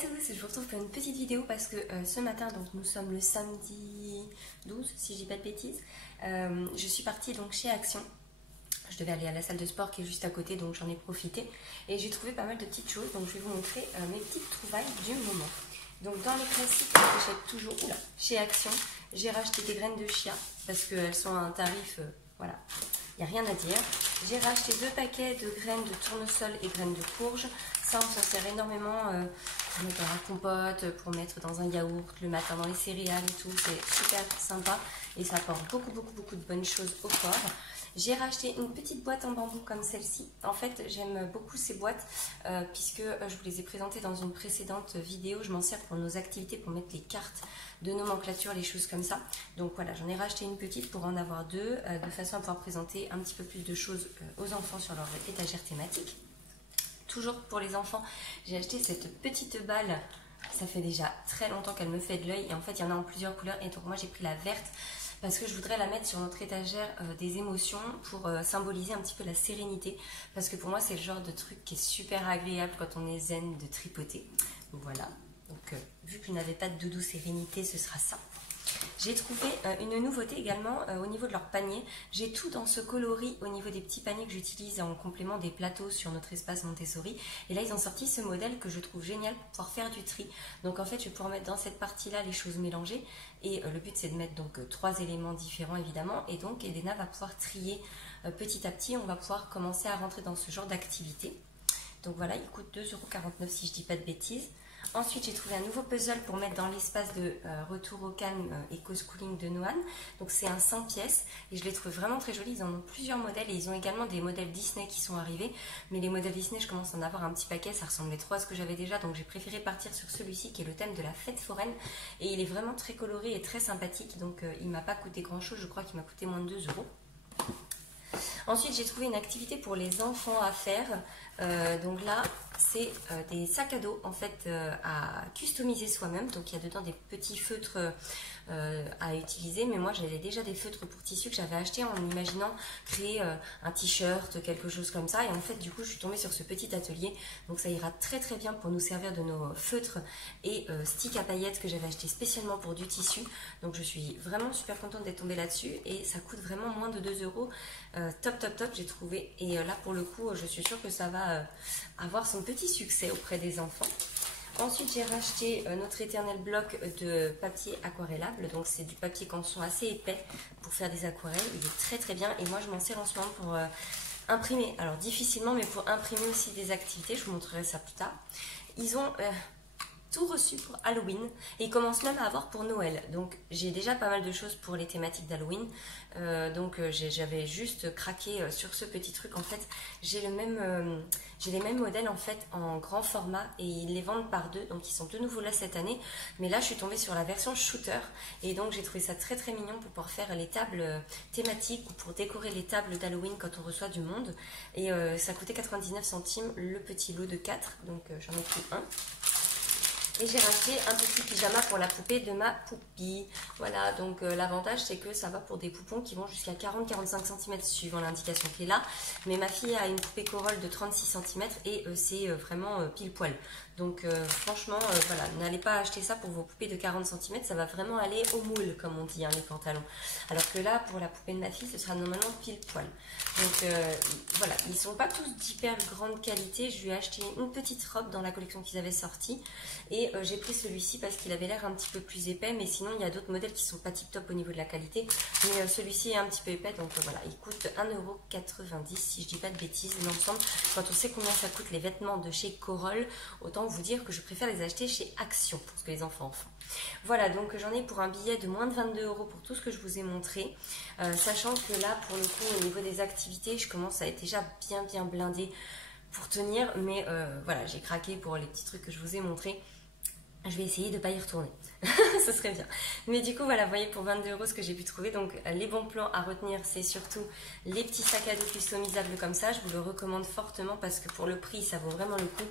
tous, je vous retrouve pour une petite vidéo parce que ce matin, donc nous sommes le samedi 12, si je dis pas de bêtises, je suis partie donc chez Action. Je devais aller à la salle de sport qui est juste à côté, donc j'en ai profité et j'ai trouvé pas mal de petites choses, donc je vais vous montrer mes petites trouvailles du moment. Donc dans les classiques que j'achète toujours chez Action, j'ai racheté des graines de chia parce qu'elles sont à un tarif, voilà, il n'y a rien à dire. J'ai racheté 2 paquets de graines de tournesol et graines de courge. Ça, on s'en sert énormément pour mettre dans la compote, pour mettre dans un yaourt, le matin dans les céréales et tout. C'est super sympa et ça apporte beaucoup de bonnes choses au corps. J'ai racheté une petite boîte en bambou comme celle-ci. En fait, j'aime beaucoup ces boîtes puisque je vous les ai présentées dans une précédente vidéo. Je m'en sers pour nos activités, pour mettre les cartes de nomenclature, les choses comme ça. Donc voilà, j'en ai racheté une petite pour en avoir 2, de façon à pouvoir présenter un petit peu plus de choses aux enfants sur leur étagère thématique. Toujours pour les enfants, j'ai acheté cette petite balle. Ça fait déjà très longtemps qu'elle me fait de l'œil et en fait, il y en a en plusieurs couleurs. Et donc moi, j'ai pris la verte parce que je voudrais la mettre sur notre étagère des émotions pour symboliser un petit peu la sérénité. Parce que pour moi, c'est le genre de truc qui est super agréable quand on est zen de tripoter. Donc voilà. Donc vu que je n'avais pas de doudou sérénité, ce sera ça. J'ai trouvé une nouveauté également au niveau de leur panier. J'ai tout dans ce coloris au niveau des petits paniers que j'utilise en complément des plateaux sur notre espace Montessori. Et là, ils ont sorti ce modèle que je trouve génial pour pouvoir faire du tri. Donc en fait, je vais pouvoir mettre dans cette partie-là les choses mélangées. Et le but, c'est de mettre donc 3 éléments différents évidemment. Et donc, Elena va pouvoir trier petit à petit. On va pouvoir commencer à rentrer dans ce genre d'activité. Donc voilà, il coûte 2,49 € si je ne dis pas de bêtises. Ensuite, j'ai trouvé un nouveau puzzle pour mettre dans l'espace de retour au calme Eco-Schooling de Noan. Donc c'est un 100 pièces et je les trouve vraiment très jolis. Ils en ont plusieurs modèles et ils ont également des modèles Disney qui sont arrivés. Mais les modèles Disney, je commence à en avoir un petit paquet. Ça ressemblait trop à ce que j'avais déjà. Donc j'ai préféré partir sur celui-ci qui est le thème de la fête foraine. Et il est vraiment très coloré et très sympathique. Donc il ne m'a pas coûté grand-chose. Je crois qu'il m'a coûté moins de 2 €. Ensuite, j'ai trouvé une activité pour les enfants à faire. Donc là, c'est des sacs à dos en fait à customiser soi-même. Donc il y a dedans des petits feutres à utiliser. Mais moi, j'avais déjà des feutres pour tissu que j'avais acheté en imaginant créer un t-shirt, quelque chose comme ça. Et en fait, du coup, je suis tombée sur ce petit atelier. Donc ça ira très bien pour nous servir de nos feutres et sticks à paillettes que j'avais acheté spécialement pour du tissu. Donc je suis vraiment super contente d'être tombée là-dessus. Et ça coûte vraiment moins de 2 €. Top, j'ai trouvé. Et là, pour le coup, je suis sûre que ça va avoir son petit succès auprès des enfants. Ensuite, j'ai racheté notre éternel bloc de papier aquarellable. Donc, c'est du papier canson assez épais pour faire des aquarelles. Il est très bien. Et moi, je m'en sers en ce moment pour imprimer. Alors, difficilement, mais pour imprimer aussi des activités. Je vous montrerai ça plus tard. Ils ont tout reçu pour Halloween et ils commencent même à avoir pour Noël. Donc j'ai déjà pas mal de choses pour les thématiques d'Halloween. J'avais juste craqué sur ce petit truc. En fait, j'ai les mêmes modèles en fait en grand format et ils les vendent par 2. Donc ils sont de nouveau là cette année. Mais là, je suis tombée sur la version shooter et donc j'ai trouvé ça très mignon pour pouvoir faire les tables thématiques ou pour décorer les tables d'Halloween quand on reçoit du monde. Et ça coûtait 99 centimes le petit lot de 4. Donc j'en ai pris un. Et j'ai racheté un petit pyjama pour la poupée de ma poupie. Voilà, donc l'avantage c'est que ça va pour des poupons qui vont jusqu'à 40-45 cm suivant l'indication qui est là. Mais ma fille a une poupée Corolle de 36 cm et c'est vraiment pile poil. Donc franchement, voilà, n'allez pas acheter ça pour vos poupées de 40 cm, ça va vraiment aller au moule comme on dit, hein, les pantalons. Alors que là, pour la poupée de ma fille, ce sera normalement pile poil. Donc voilà, ils ne sont pas tous d'hyper grande qualité. Je lui ai acheté une petite robe dans la collection qu'ils avaient sortie. Et j'ai pris celui-ci parce qu'il avait l'air un petit peu plus épais. Mais sinon, il y a d'autres modèles qui ne sont pas tip top au niveau de la qualité. Mais celui-ci est un petit peu épais. Donc voilà, il coûte 1,90 € si je dis pas de bêtises. L'ensemble, quand on sait combien ça coûte les vêtements de chez Corolle, autant vous dire que je préfère les acheter chez Action pour ce que les enfants en font. Voilà, donc j'en ai pour un billet de moins de 22 € pour tout ce que je vous ai montré. Sachant que là, pour le coup, au niveau des activités, je commence à être déjà bien blindée pour tenir. Mais voilà, j'ai craqué pour les petits trucs que je vous ai montrés. Je vais essayer de ne pas y retourner, ce serait bien. Mais du coup, voilà, vous voyez pour 22 € ce que j'ai pu trouver. Donc les bons plans à retenir, c'est surtout les petits sacs à dos customisables comme ça. Je vous le recommande fortement parce que pour le prix, ça vaut vraiment le coup.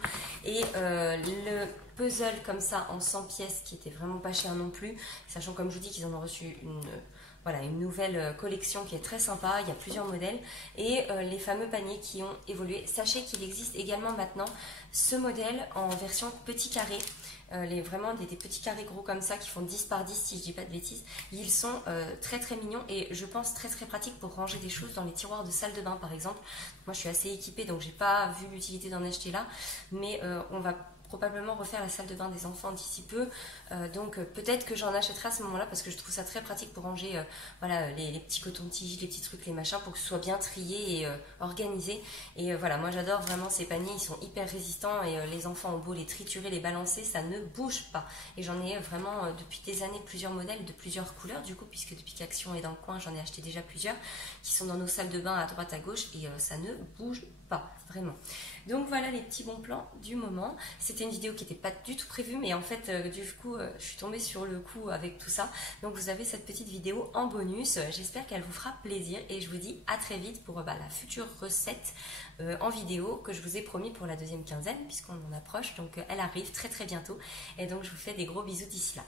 Et le puzzle comme ça en 100 pièces qui était vraiment pas cher non plus. Sachant comme je vous dis qu'ils en ont reçu une nouvelle collection qui est très sympa, il y a plusieurs modèles et les fameux paniers qui ont évolué. Sachez qu'il existe également maintenant ce modèle en version petit carré vraiment des petits carrés gros comme ça qui font 10 par 10 si je dis pas de bêtises. Ils sont très très mignons et je pense très très pratiques pour ranger des choses dans les tiroirs de salle de bain par exemple. Moi je suis assez équipée donc j'ai pas vu l'utilité d'en acheter là, mais on va probablement refaire la salle de bain des enfants d'ici peu, donc peut-être que j'en achèterai à ce moment-là parce que je trouve ça très pratique pour ranger voilà, les petits cotons-tiges, les petits trucs, les machins, pour que ce soit bien trié et organisé. Et voilà, moi j'adore vraiment ces paniers, ils sont hyper résistants et les enfants ont beau les triturer, les balancer, ça ne bouge pas. Et j'en ai vraiment depuis des années plusieurs modèles de plusieurs couleurs du coup, puisque depuis qu'Action est dans le coin, j'en ai acheté déjà plusieurs qui sont dans nos salles de bain à droite à gauche et ça ne bouge pas, vraiment. Donc voilà les petits bons plans du moment. C'était une vidéo qui n'était pas du tout prévue, mais en fait du coup je suis tombée sur le coup avec tout ça. Donc vous avez cette petite vidéo en bonus. J'espère qu'elle vous fera plaisir et je vous dis à très vite pour la future recette en vidéo que je vous ai promis pour la deuxième quinzaine puisqu'on en approche. Donc elle arrive très très bientôt et donc je vous fais des gros bisous d'ici là.